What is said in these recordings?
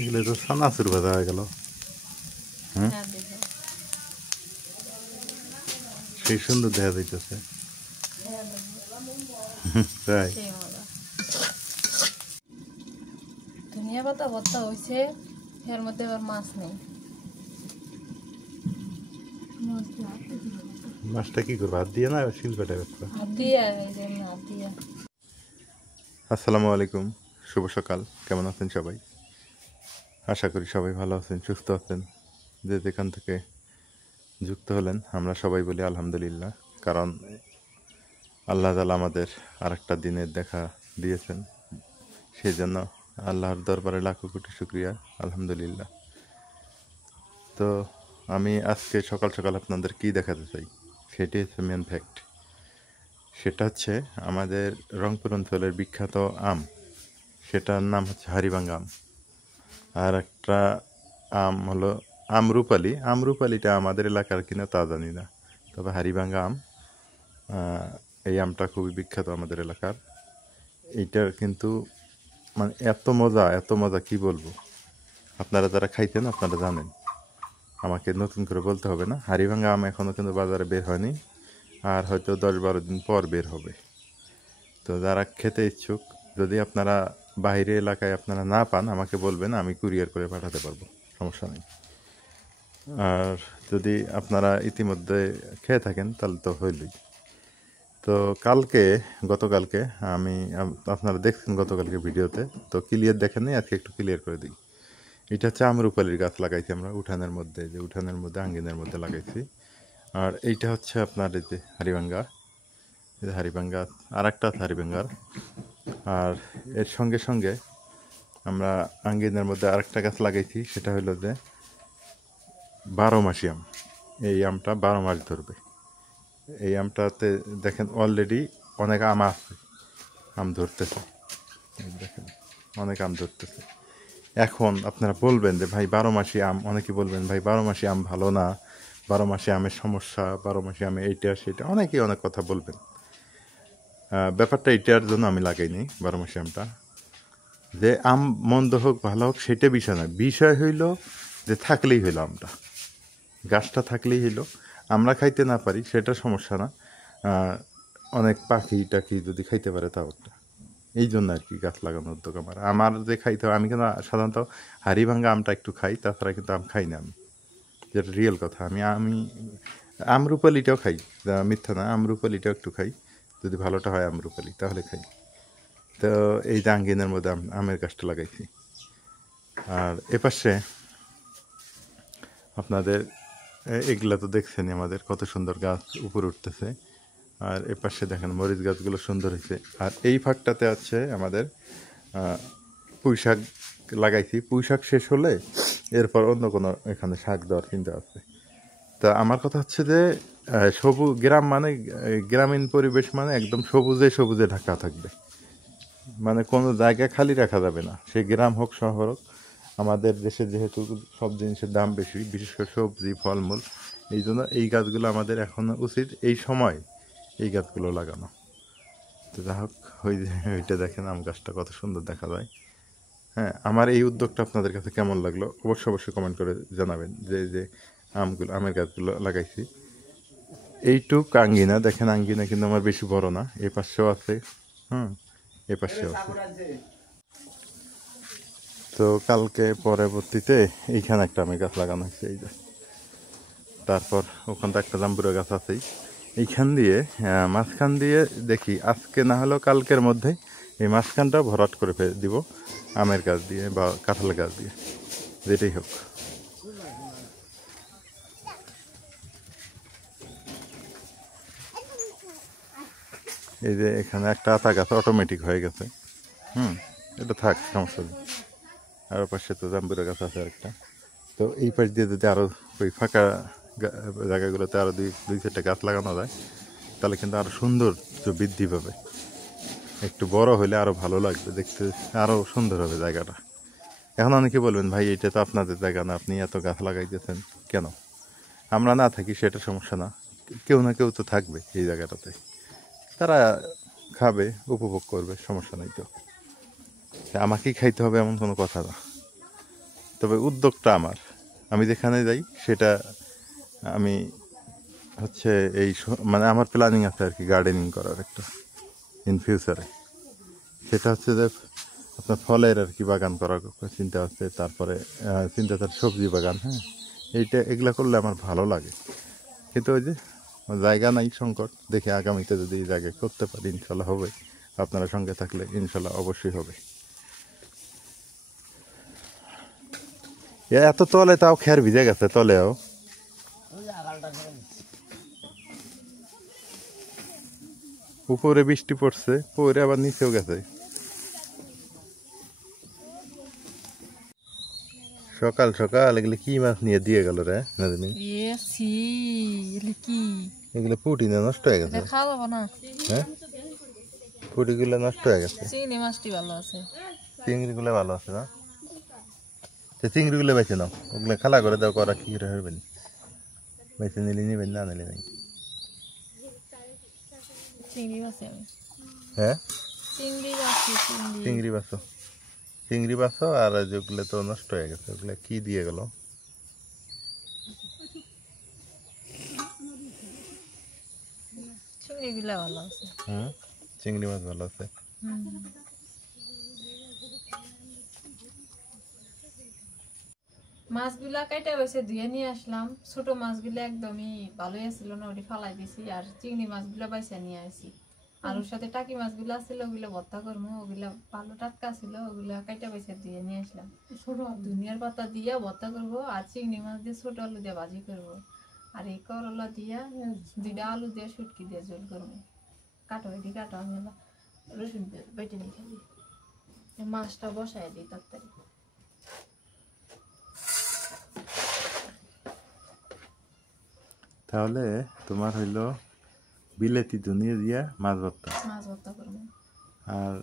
এগুলো তো সানাসুর ভাজা হয়ে গেল। হ্যাঁ, সেই সুন্দর দেখা যাইতেছে। তাই ধনিয়া পাতা ভর্তা হয়েছে, এর মধ্যে আবার মাছ নেই। মাছটা কি করবো, হাত দিয়ে না শিলপাটা ব্যবসা? হাত দিয়ে, এই যে এমনি হাত দিয়ে। আসসালামু আলাইকুম, শুভ সকাল। কেমন আছেন সবাই? আশা করি সবাই ভালো আছেন, সুস্থ আছেন। যে যেখান থেকে যুক্ত হলেন আমরা সবাই বলি আলহামদুলিল্লাহ, কারণ আল্লাহ তাআলা আমাদের আরেকটা দিনের দেখা দিয়েছেন। সেই জন্য আল্লাহর দরবারে লাখো কোটি শুকরিয়া, আলহামদুলিল্লাহ। তো আমি আজকে সকাল সকাল আপনাদের কি দেখাতে চাই সেটি হচ্ছে মেন ফ্যাক্ট। সেটা হচ্ছে আমাদের রংপুর অঞ্চলের বিখ্যাত আম, সেটার নাম হচ্ছে হাড়িভাঙ্গা আম। আর একটা আম হলো আমরুপালি। আমরুপালিটা আমাদের এলাকার কিনা তা জানি না, তবে হাড়িভাঙ্গা আম, এই আমটা খুবই বিখ্যাত আমাদের এলাকার। এইটা কিন্তু মানে এত মজা, এত মজা কি বলবো। আপনারা যারা খাইতেন আপনারা জানেন, আমাকে নতুন করে বলতে হবে না। হাড়িভাঙ্গা আম এখনও কিন্তু বাজারে বের হয়নি, আর হয়তো 10-12 দিন পর বের হবে। তো যারা খেতে ইচ্ছুক, যদি আপনারা বাইরে এলাকায় আপনারা না পান আমাকে বলবেন, আমি কুরিয়ার করে পাঠাতে পারবো, সমস্যা নেই। আর যদি আপনারা ইতিমধ্যে খেয়ে থাকেন তাহলে তো হইলই। তো গতকালকে আমি আপনারা দেখছেন গতকালকে ভিডিওতে, তো ক্লিয়ার দেখেননি, আজকে একটু ক্লিয়ার করে দিই। এটা হচ্ছে আমরুপালির গাছ লাগাইছি আমরা উঠানের মধ্যে, যে উঠানের মধ্যে আঙ্গিনের মধ্যে লাগাইছি। আর এইটা হচ্ছে আপনার এই যে হাড়িভাঙ্গা, এই যে হাড়িভাঙ্গা, আর একটা হাড়িভাঙ্গার। আর এর সঙ্গে সঙ্গে আমরা আঙ্গিনের মধ্যে আরেকটা গাছ লাগাইছি, সেটা হলো যে 12 মাসি আম। এই আমটা 12 মাস ধরবে। এই আমটাতে দেখেন অলরেডি অনেক আম আছে, আম ধরতেছে, এই দেখেন অনেক আম ধরতেছে। এখন আপনারা বলবেন যে ভাই 12 মাসি আম, অনেকে বলবেন ভাই 12 মাসি আম ভালো না, 12 মাসি আমের সমস্যা, 12 মাসি আমে এইটা সেটা, অনেকেই অনেক কথা বলবেন। ব্যাপারটা এইটার জন্য আমি লাগাইনি 12 মাসি আমটা। যে আম মন্দ হোক ভালো হোক সেটা বিষয় নয়, বিষয় হইল যে থাকলেই হইলো আমটা, গাছটা থাকলেই হইলো। আমরা খাইতে না পারি সেটা সমস্যা না, অনেক পাখি টাখি যদি খাইতে পারে তাও একটা। এই জন্য আর কি গাছ লাগানোর উদ্যোগ আমার। আমার যে খাইতে হয়, আমি কিন্তু সাধারণত হাড়িভাঙ্গা আমটা একটু খাই, তাছাড়া কিন্তু আম খাই না আমি, যেটা রিয়েল কথা। আমি আমরুপালিটাও খাই, মিথ্যা না, আমরুপালিটাও একটু খাই, যদি ভালোটা হয় আমরুপালি তাহলে খাই। তো এই যে আঙ্গিনের মধ্যে আমের গাছটা লাগাইছি। আর এপাশে আপনাদের এগুলা তো দেখছেনই, আমাদের কত সুন্দর গাছ উপরে উঠতেছে। আর এপাশে দেখেন মরিচ গাছগুলো সুন্দর হয়েছে। আর এই ফাঁকটাতে আছে আমাদের পুঁই শাক লাগাইছি। পুঁই শাক শেষ হলে এরপর অন্য কোনো এখানে শাক দেওয়ার চিন্তা আছে। তা আমার কথা হচ্ছে যে সবুজ গ্রাম মানে, গ্রামীণ পরিবেশ মানে একদম সবুজে সবুজে ঢাকা থাকবে, মানে কোনো জায়গা খালি রাখা যাবে না, সে গ্রাম হোক শহর হোক। আমাদের দেশে যেহেতু সব জিনিসের দাম বেশি, বিশেষ করে সবজি ফলমূল, এই জন্য এই গাছগুলো আমাদের এখন উচিত এই সময় এই গাছগুলো লাগানো। তো যা হোক, ওইটা দেখেন আম গাছটা কত সুন্দর দেখা যায়। হ্যাঁ, আমার এই উদ্যোগটা আপনাদের কাছে কেমন লাগলো অবশ্যই অবশ্যই কমেন্ট করে জানাবেন। যে আমের গাছগুলো লাগাইছি, এইটুক আঙ্গিনা দেখেন, আঙ্গিনা কিন্তু আমার বেশি বড় না, এই পাশেও আছে, হুম, এই পাশেও আছে। তো কালকে পরবর্তীতে এইখানে একটা আমের গাছ লাগানো হয়েছে, এই যে। তারপর ওখানটা একটা জাম্বুরা গাছ আছেই। এইখান দিয়ে মাঝখান দিয়ে দেখি আজকে না হলেও কালকের মধ্যেই এই মাঝখানটা ভরাট করে দিব আমের গাছ দিয়ে বা কাঁঠাল গাছ দিয়ে, যেটাই হোক। এই যে এখানে একটা আতা গাছ অটোমেটিক হয়ে গেছে, হুম, এটা থাক, সমস্যা নেই। আর পাশে তো জাম্বুরা গাছ আছে আরেকটা। তো এই পাশ দিয়ে যদি আরও ওই ফাঁকা জায়গাগুলোতে আরও দুই চারটা গাছ লাগানো যায়, তাহলে কিন্তু আরও সুন্দর বৃদ্ধি পাবে। একটু বড় হলে আরও ভালো লাগবে দেখতে, আরও সুন্দর হবে জায়গাটা। এখন অনেকে বলবেন ভাই এটা তো আপনাদের জায়গা না, আপনি এত গাছ লাগাইতেছেন কেন? আমরা না থাকি সেটা সমস্যা না, কেউ না কেউ তো থাকবে এই জায়গাটাতে, তারা খাবে, উপভোগ করবে, সমস্যা নেই তো। আমাকেই খাইতে হবে এমন কোনো কথা না। তবে উদ্যোগটা আমার, আমি যেখানে যাই সেটা আমি হচ্ছে মানে আমার প্ল্যানিং আছে আর কি, গার্ডেনিং করার একটা ইন ফিউচারে। সেটা হচ্ছে যে আপনার ফলের আর কি বাগান করার চিন্তা আছে, তারপরে চিন্তা তার সবজি বাগান। হ্যাঁ, এগুলা করলে আমার ভালো লাগে, কিন্তু ওই যে জায়গা নাই সংকট, দেখে আগামীতে যদি এই জায়গায় করতে পারি ইনশাল্লাহ হবে। আপনারা সঙ্গে থাকলে ইনশাল্লাহ অবশ্যই হবে। এত তলে তাও খের ভিজে গেছে, তলেও উপরে বৃষ্টি পড়ছে, পরে আবার নিচেও গেছে। সকাল সকাল এগুলো কি মাছ নিয়ে দিয়ে গেল রে নাজমি? এগুলো পুঁটি না নষ্ট হয়ে গেছে? খাওয়া যাবো না। হ্যাঁ, পুঁটিগুলো নষ্ট হয়ে গেছে। চিংড়ি মাছটি ভালো আছে, চিংড়িগুলো ভালো আছে না? চিংড়িগুলো বেছে নাও, ওগুলো খালা করে দাও, করা কি করে হবেন? বেছে নিলে নিবেন, না নিলে নাই। চিংড়ি মাছ আমি হ্যাঁ, চিংড়ি মাছ চিংড়ি বাছো, চিংড়ি বাছো। আর যেগুলো তো নষ্ট হয়ে গেছে ওগুলো কি দিয়ে গেল? চিংড়িগুলা ভালো আছে। হুম, চিংড়ি মাছ ভালো আছে। মাছগুলা কাইটা বেছে ধুয়ে নিয়ে আসলাম। ছোট মাছগুলো একদমই ভালোই আসছিল না, ওটি ফালাই দিছি। আর চিংড়ি মাছগুলো বাইসা নিয়ে আসি। আলুর সাথে টাকি মাছগুলো আসছিল, ওগুলো ভর্তা করবো। ওগুলা ভালো টাটকা ছিল, ওগুলা কাইটা বেছে ধুয়ে নিয়ে আসলাম। ছোট ধনিয়ার পাতা দিয়ে ভর্তা করবো, আর চিংড়ি মাছ দিয়ে ছোট আলু দিয়ে ভাজি করবো। আর এই করলা দিয়া দুইটা আলু দিয়ে শুটকি দিয়ে ঝোল করবো। কাটো এটি কাটো, আমি রসুন দিয়ে বেটে নিয়ে খাবি। মাছটা বসাই দিই তরকারি। তাহলে তোমার হইলো বিলেতি ধনিয়া দিয়া মাছ ভর্তা, মাছ ভর্তা করবো। আর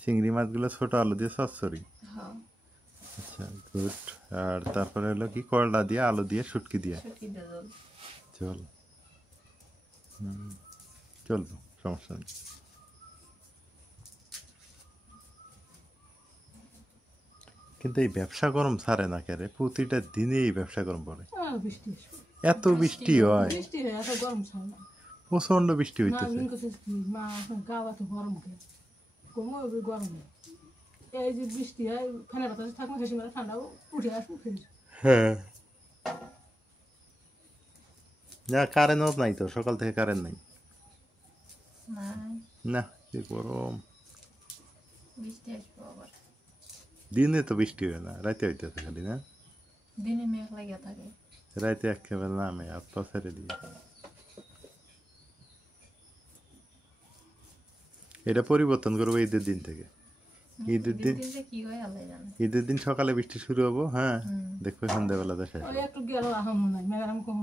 চিংড়ি মাছগুলো ছোট আলু দিয়ে চচ্চড়ি। হ্যাঁ, আচ্ছা, গুড। আর তারপরে হলো কি, করলা দিয়ে আলু দিয়ে শুটকি দিয়ে শুটকি দিয়ে ঝোল। চল, চলবো, সমস্যা নেই। কিন্তু এই ব্যবসা গরম ছাড়ে না কেরে, প্রতিটা দিনে এই ব্যবসা গরম পড়ে। এত বৃষ্টি হয়, প্রচন্ড বৃষ্টি হইতেছে। এই যে বৃষ্টি হয়, ফ্যানের বাতাসে থাকবো, সে সময় ঠান্ডাও উঠে আসবো ফিরে। হ্যাঁ, না কারেন্টও নাই তো, সকাল থেকে কারেন্ট নাই। না, কি গরম। বৃষ্টি আসবো আবার। দিনে তো বৃষ্টি হয় না, রাতে হইতেছে খালি না? দিনে মেঘ লাগিয়ে থাকে, রাতে একেবারে নামে আর তো ছেড়ে দিয়ে। এটা পরিবর্তন করবো ঈদের দিন থেকে। ঈদের দিন, কি হয় আল্লাহ জানে। ঈদের দিন সকালে বৃষ্টি শুরু হবো। হ্যাঁ, দেখবো সন্ধ্যাবেলা দেশে একটু গেল আহম নাই ম্যাডাম কম।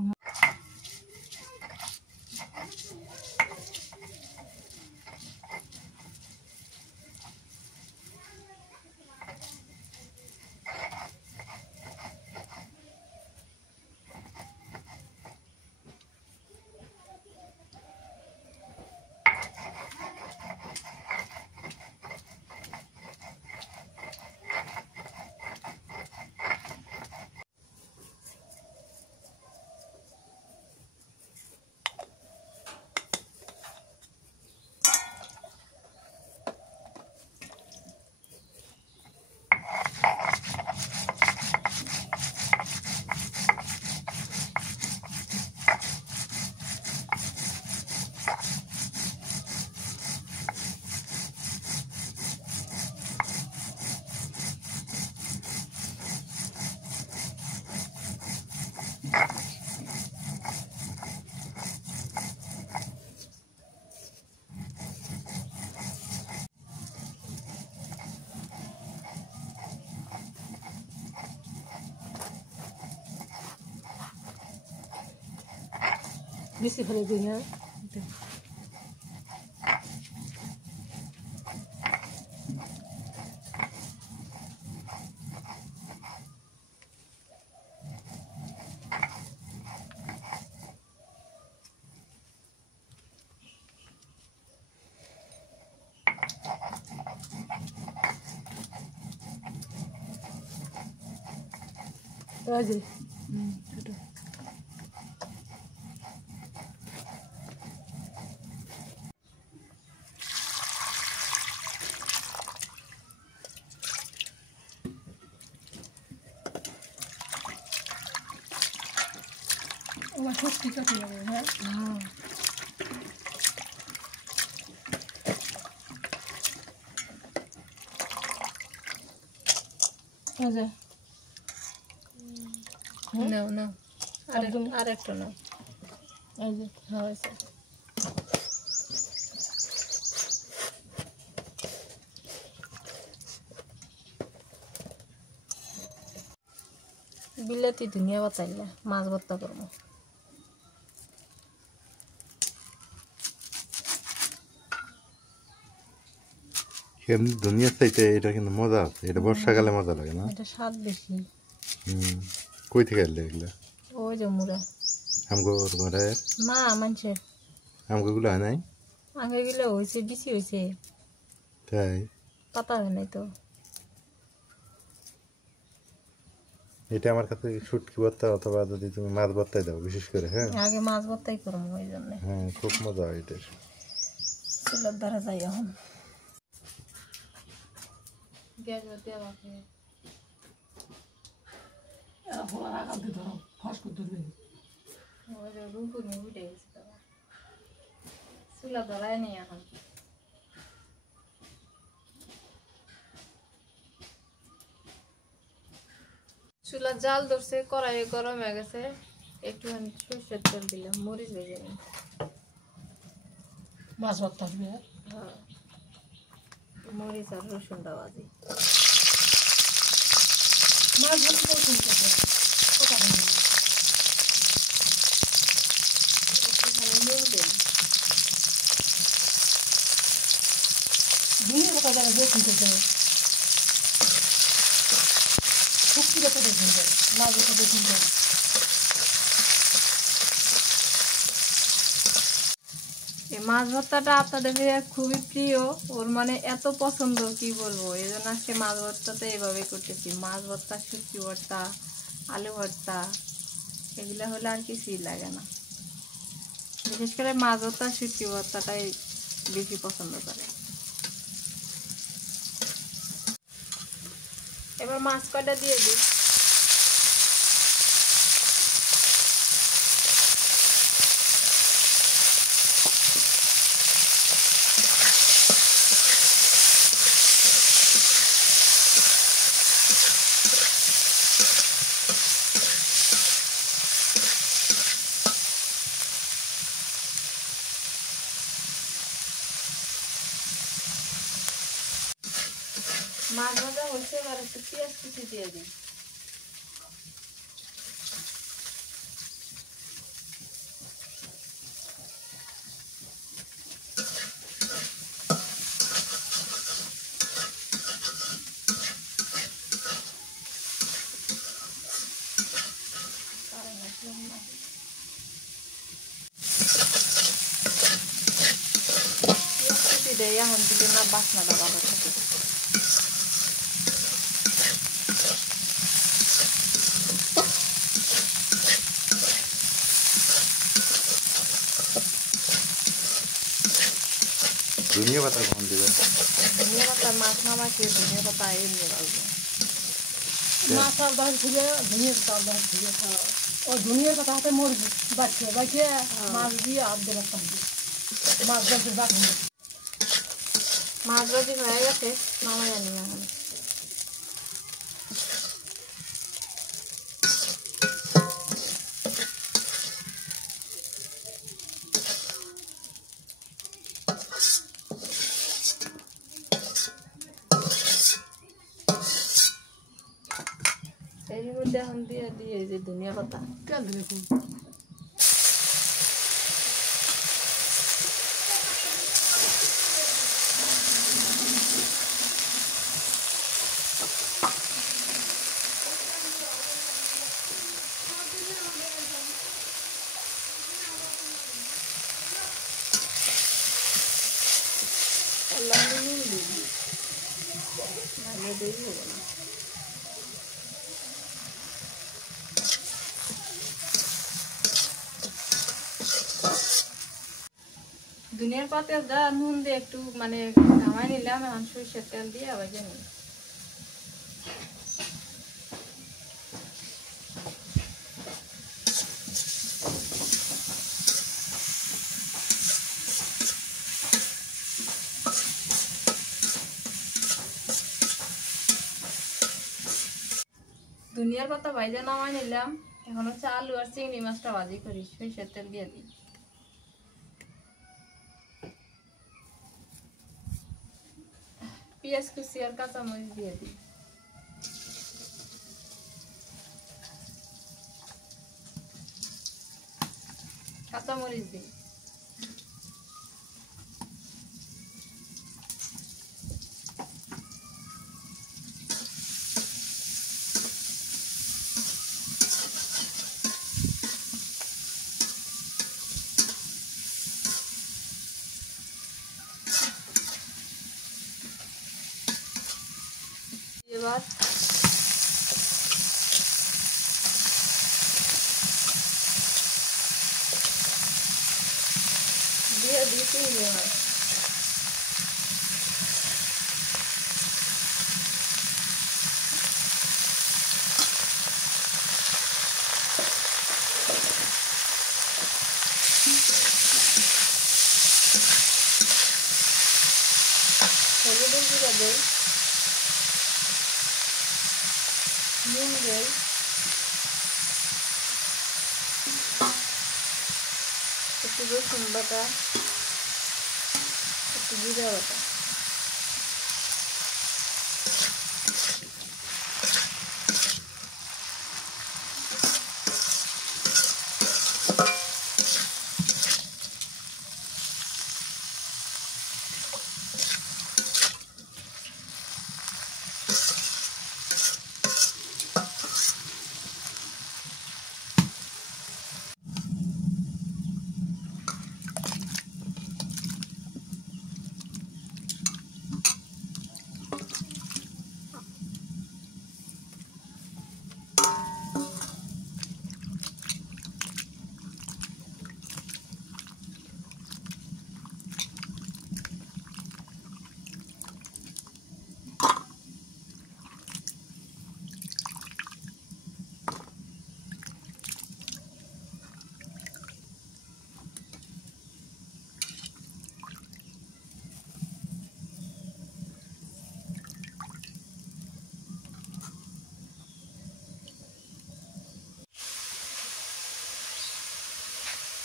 বেশি ফেলে দিই। হ্যাঁ, ওই যে ছোট আমার সত্যি কাটি যাবে হ্যাঁ ওই যে নাও নাও আর একটা নাও ওই যে হয়েছে বিলাতি ধনিয়া বাতাইলে মাছ ভর্তা করবো এমনি দুনিয়ার চাইতে এটা কিন্তু মজা আছে, এটা বর্ষাকালে মজা লাগে না? এটা স্বাদ বেশি কই থেকে এলে এগুলো? ওই যে মুড়া আমগোর ঘরের না মানুষের আমগুলো হয় নাই? আগে গেলে হয়েছে বেশি হয়েছে তাই পাতা হয় নাই তো এটা আমার কাছে শুটকি ভর্তা অথবা যদি তুমি মাছ ভর্তায় দাও বিশেষ করে, হ্যাঁ আগে মাছ ভর্তাই করবো ওই জন্য হ্যাঁ খুব মজা হয় এটার। চুলার দ্বারা যাই এখন গ্যাস দেওয়া বাকি এরা ফোলা রাখা দিয়ে ধরো ফস করে ধরবে ওই যে রুকুনি উঠে গেছে তারা চুলা ধরাই নেই এখন চুলা জাল ধরছে কড়াই গরম হয়ে গেছে একটুখানি সরষের তেল দিলাম মরিচ ভেজে নিই মাছ ভর্তা আসবে হ্যাঁ মরিচ আর রসুনটা ভাজি মাছ ভর্তা শুনতে কথা বলি একটুখানি নুন দিই দুনিয়া কথা জানে যে শুনতে চাই শুক্তি কথা দেখুন মাছ ভর্তা দেখুন এই মাছ ভর্তাটা আপনাদের ভাইয়া খুবই প্রিয় ওর মানে এত পছন্দ কি বলবো এই জন্য আজকে মাছ ভর্তাটা এভাবে করতেছি মাছ ভর্তা শুটকি ভর্তা আলু ভর্তা এগুলো হলে আর কিছুই লাগে না বিশেষ করে মাছ ভর্তা শুটকি ভর্তাটাই বেশি পছন্দ করে এবার মাছ কয়টা দিয়ে দিই মাছ ভাজা হচ্ছে এবার একটু পেঁয়াজ কুচি দিয়ে দিই পেঁয়াজ কুচি দেয় এখন দিলে না বাসনাটা ভালো থাকে ধনিয়া পাতা কখন দিবে? ধনিয়া পাতা মাছ না মাখিয়ে ধনিয়া পাতা এমনি রাখবো মাছ চাল দাল খুঁজে ধনিয়ার চাল দাল খুঁজে খাওয়া ও ধনিয়ার কথা হাতে মরবি বাচ্চা বাচ্চা মাছ দিয়ে আর দেবে মাছ যাচ্ছে বাকি মাছ ভাজি হয়ে গেছে নামাই আনি এখন এর মধ্যে এখন দিয়ে দিয়ে যে ধনিয়া পাতা তেল দেবে খুব লবণ নুন দিবি নাহলে দেই হবে না দুনিয়ার পাতে যা নুন দিয়ে একটু মানে নামাই নিলাম, এখন সরিষার তেল দিয়ে আবার জানি দুনিয়ার পাতা ভাইজা নামাই নিলাম। এখন হচ্ছে আলু আর চিংড়ি মাছটা ভাজি করি, সরিষার তেল দিয়ে দিই। পেঁয়াজ কুচি আর কাঁচামরিচ দিয়ে দিই। কাঁচামরিচ দিই। এবার দিয়ে দিই চিংড়ি মাছ। হলুদের গুঁড়া দেই, নুন দেই, একটু রসুন বাটা, একটু জিরা বাটা।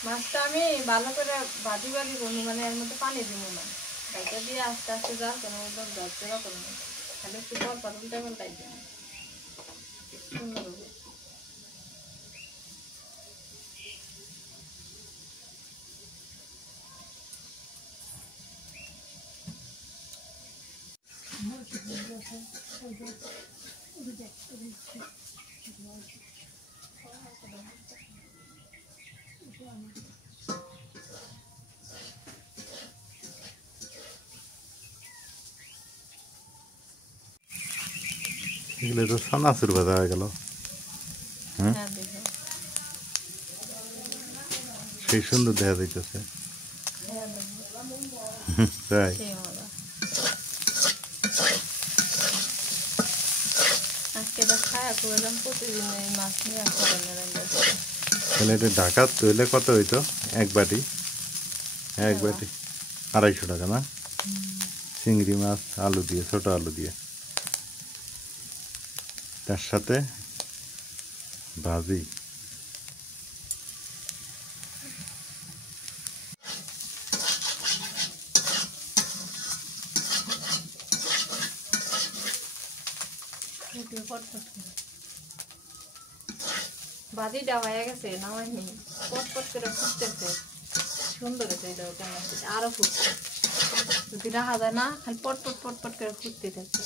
মাছটা আমি ভালো করে ভাজি ভাজি করবো, মানে এর মধ্যে পানি দিব না। এটা দিয়ে আস্তে আস্তে যাও, কেন ধরতে পারবো না, খালি একটু পর পর উল্টে পাল্টাই দিব। সুন্দর হবে। এগুলো তো সানাসুর ভাজা হয়ে গেল। হ্যাঁ, হ্যাঁ দেখো, সেই সুন্দর দেখা যাইতেছে। হ্যাঁ দেখো, তাই সেই মজা। আজকে এটা খায়া করলাম, প্রতিদিন এই মাছ নিয়ে করেন রান্না। তাহলে এটা ঢাকা তৈলে কত হইতো? এক বাটি, এক বাটি 250 টাকা না? চিংড়ি মাছ আলু দিয়ে, ছোট আলু দিয়ে, তার সাথে ভাজি। ভাজিটা হয়ে গেছে, নামাইনি, পটপট করে ফুটতেছে। সুন্দর হয়েছে এটা, কেমন আরো ফুটছে। যদি রাখা যায় না, খালি পটপট পটপট করে ফুটতে থাকছে।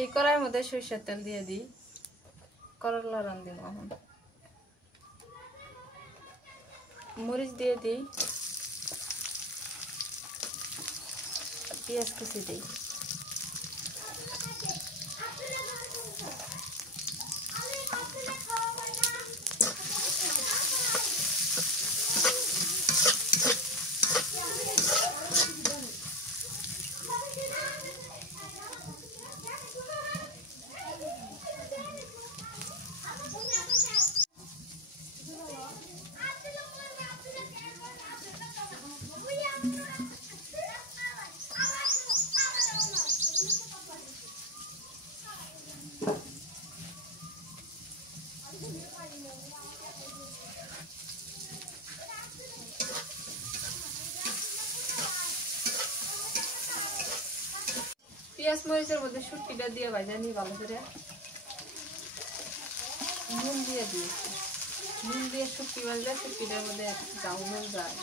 এই কড়াইয়ের মধ্যে সরিষার তেল দিয়ে দিই। করলা রান্ধি এখন মরিচ দিয়ে দিই পেঁয়াজ কুচি দিই পেঁয়াজ মরিচের মধ্যে শুটকিটা দিয়ে ভাজা নিই ভালো করে নুন দিয়ে দিয়েছি নুন দিয়ে শুটকি ভাজলে শুটকিটার মধ্যে নুন যায়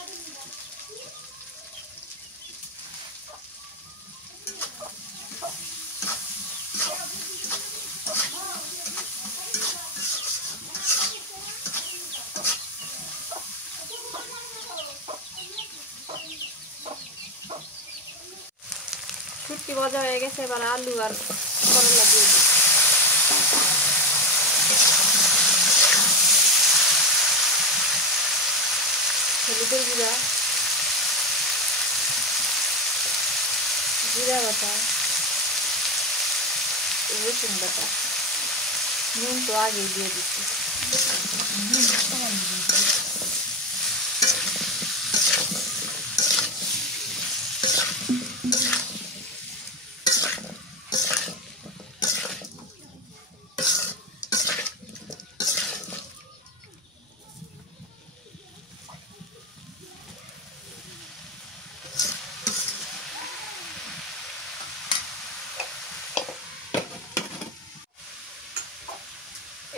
শুটকি ভাজা হয়ে গেছে এবার আলু আর করলা দিয়ে দিই হলুদের গুঁড়া জিরা বাটা রসুন বাটা নুন তো আগেই দিয়ে দিচ্ছি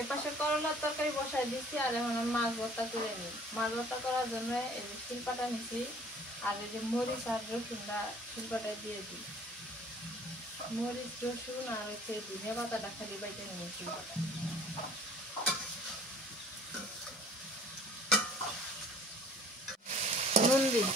এপাশে করলার তরকারি বসাই দিচ্ছি আর এখন মাছ ভর্তা করে নিই মাছ ভর্তা করার জন্য এই যে শিলপাটা নিছি আর এই যে মরিচ আর রসুনটা শিলপাটায় দিয়ে দিই মরিচ রসুন আর হচ্ছে ধনিয়া পাতাটা খালি বাইতে নিই শিলপাটা নুন দিই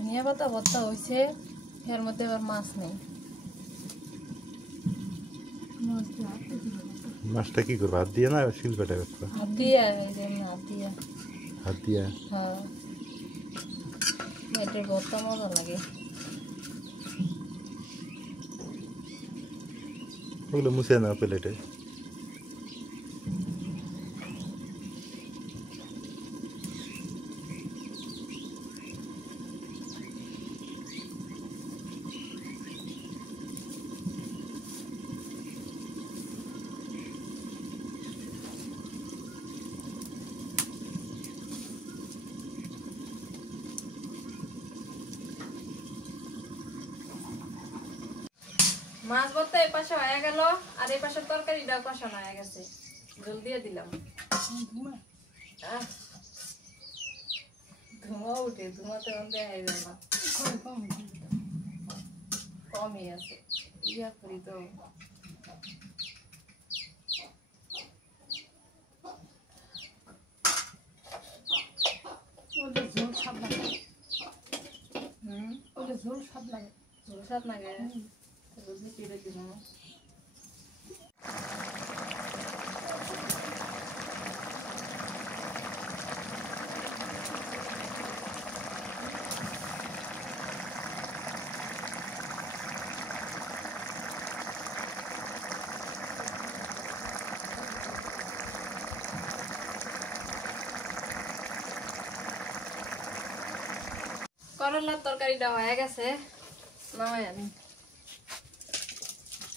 ধনিয়া পাতা ভর্তা হয়েছে এর মধ্যে আবার মাছ নেই মাছটা কি করবো হাত দিয়ে না শিলপাটা করবো হাত দিয়ে এই যে এমনি হাত দিয়ে হাত দিয়ে হ্যাঁ এটার ভর্তা মজা লাগে ওগুলো মুছে নাও প্লেটে মাছ ভর্তা এই পাশে হয়ে গেল আর এই পাশে তরকারিটা কষানো হয়ে গেছে জল দিয়ে দিলাম ধোঁয়া উঠে ধোঁয়াতে দেখা যায় না কমই আছে ইয়া করি তো ঝোল স্বাদ লাগে ঝোল স্বাদ লাগে ঝোল স্বাদ লাগে রোজি পেরে দিব করলার তরকারিটা হয়ে গেছে নামাই আনি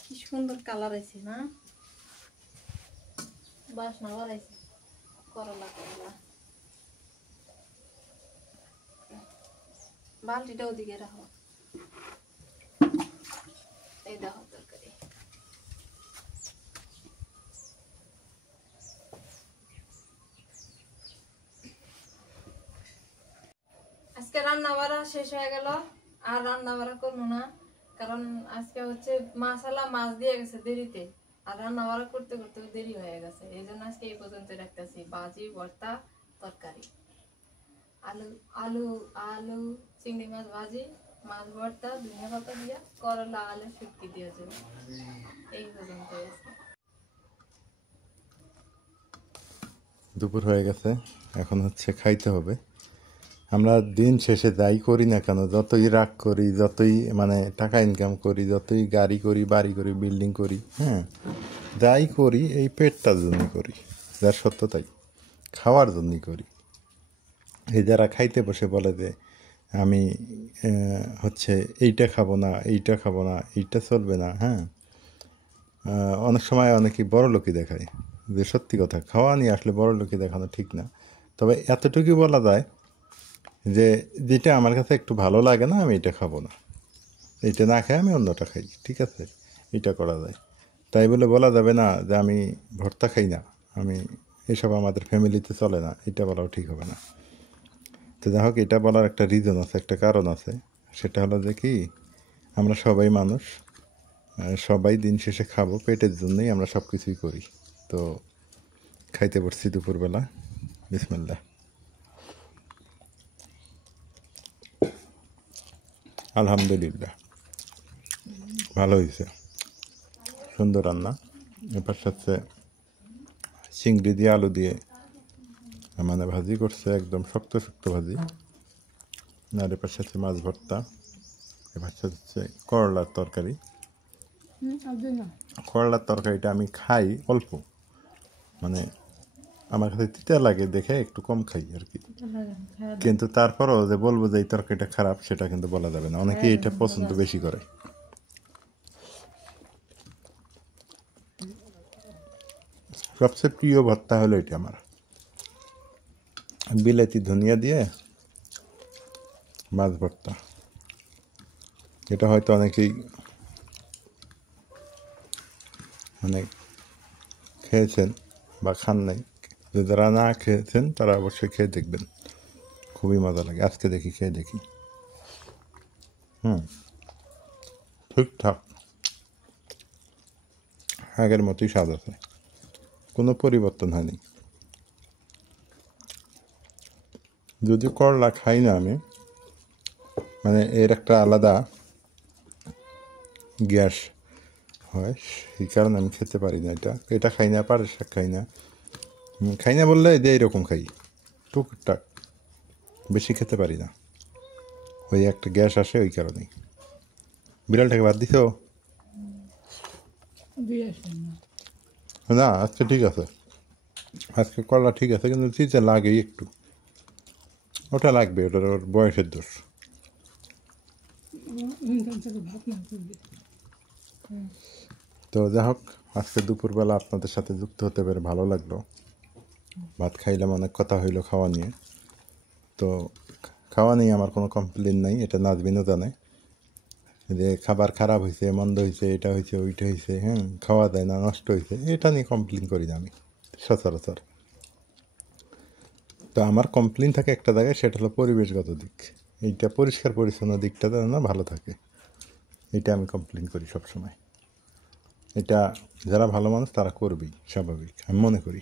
কি সুন্দর কালার আছে না বাসনা বাড়াইছে করলা করলা বালতিটা ওদিকে রাখো এই দেখো তরকারি। আজকে রান্না বাড়া শেষ হয়ে গেল, আর রান্না বাড়া করবো না, কারণ আজকে হচ্ছে মাছ দিয়ে গেছে দেরিতে, আর রান্না বাড়া করতে করতে দেরি হয়ে গেছে। এই জন্য আজকে এই পর্যন্ত রাখতেছি। ভাজি, ভর্তা, তরকারি, আলু আলু আলু চিংড়ি মাছ ভাজি, মাছ ভর্তা, ধনিয়া পাতা দিয়া, করলা আলু শুটকি দিয়ে যাবে। এই পর্যন্ত আছে। দুপুর হয়ে গেছে, এখন হচ্ছে খাইতে হবে। আমরা দিন শেষে যাই করি না কেন, যতই রাগ করি, যতই মানে টাকা ইনকাম করি, যতই গাড়ি করি, বাড়ি করি, বিল্ডিং করি, হ্যাঁ, যাই করি এই পেটটার জন্য করি, যার সত্য তাই, খাওয়ার জন্যই করি। এই যারা খাইতে বসে বলে যে আমি হচ্ছে এইটা খাবো না, এইটা খাবো না, এইটা চলবে না, হ্যাঁ, অনেক সময় অনেকেই বড় লোকই দেখায়, যে সত্যি কথা খাওয়া নিয়ে আসলে বড় লোকই দেখানো ঠিক না। তবে এতটুকুই বলা যায় যে যেটা আমার কাছে একটু ভালো লাগে না আমি এটা খাবো না, এইটা না খাই আমি অন্যটা খাই, ঠিক আছে, এটা করা যায়। তাই বলে বলা যাবে না যে আমি ভর্তা খাই না, আমি এসব আমাদের ফ্যামিলিতে চলে না, এটা বলাও ঠিক হবে না। তো যাই হোক, এটা বলার একটা রিজন আছে, একটা কারণ আছে। সেটা হলো যে কি, আমরা সবাই মানুষ, সবাই দিন শেষে খাবো, পেটের জন্যই আমরা সব কিছুই করি। তো খাইতে বসছি দুপুরবেলা, বিসমিল্লাহ। আলহামদুলিল্লাহ, ভালো হয়েছে, সুন্দর রান্না। এবার সাথে চিংড়ি দিয়ে আলু দিয়ে মানে ভাজি করছে, একদম শক্ত শক্ত ভাজি। আর এবার সাথে মাছ ভর্তা, এবার সাথে করলার তরকারি। করলার তরকারিটা আমি খাই অল্প, মানে আমার কাছে তিতা লাগে দেখে একটু কম খাই আর কি। কিন্তু তারপরও যে বলবো যে এই তরকারিটা খারাপ সেটা কিন্তু বলা যাবে না, অনেকেই এটা পছন্দ বেশি করে। সবচেয়ে প্রিয় ভর্তা হলো এটা আমার, বিলাতি ধনিয়া দিয়ে মাছ ভর্তা। এটা হয়তো অনেকেই মানে খেয়েছেন বা খান নাই, যারা না খেয়েছেন তারা অবশ্যই খেয়ে দেখবেন, খুবই মজা লাগে। আজকে দেখি, খেয়ে দেখি। ঠিকঠাক, আগের মতোই স্বাদ আছে, কোনো পরিবর্তন হয়নি। যদি করলা খাই না আমি, মানে এর একটা আলাদা গ্যাস হয়, সেই কারণে আমি খেতে পারি না এটা। এটা খাই না, পাটের শাক খাই না, খাই না বললে যে এইরকম খাই টুকটাক, বেশি খেতে পারি না, ওই একটা গ্যাস আসে ওই কারণেই। বিড়ালটাকে বাদ দিছো? না, আজকে ঠিক আছে, আজকে করলা ঠিক আছে, কিন্তু চিচে লাগেই একটু, ওটা লাগবে, ওটার ওর বয়সের দোষ। তো যাই হোক, আজকে দুপুরবেলা আপনাদের সাথে যুক্ত হতে পেরে ভালো লাগলো। ভাত খাইলাম, অনেক কথা হইলো খাওয়া নিয়ে। তো খাওয়া নিয়ে আমার কোনো কমপ্লেন নাই, এটা নাজবিনও জানে যে খাবার খারাপ হয়েছে, মন্দ হয়েছে, এটা হয়েছে, ওইটা হয়েছে, হ্যাঁ, খাওয়া যায় না, নষ্ট হয়েছে, এটা নিয়ে কমপ্লেন করি না আমি সচরাচর। তো আমার কমপ্লেন থাকে একটা জায়গায়, সেটা হলো পরিবেশগত দিক, এইটা পরিষ্কার পরিচ্ছন্ন দিকটা যেন ভালো থাকে, এটা আমি কমপ্লেন করি সবসময়। এটা যারা ভালো মানুষ তারা করবেই, স্বাভাবিক আমি মনে করি।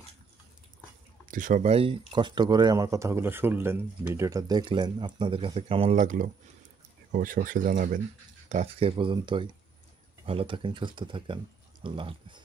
তো সবাই কষ্ট করে আমার কথাগুলো শুনলেন, ভিডিওটা দেখলেন, আপনাদের কাছে কেমন লাগলো অবশ্যই জানাবেন। তো আজকে এ পর্যন্তই, ভালো থাকেন, সুস্থ থাকেন, আল্লাহ হাফেজ।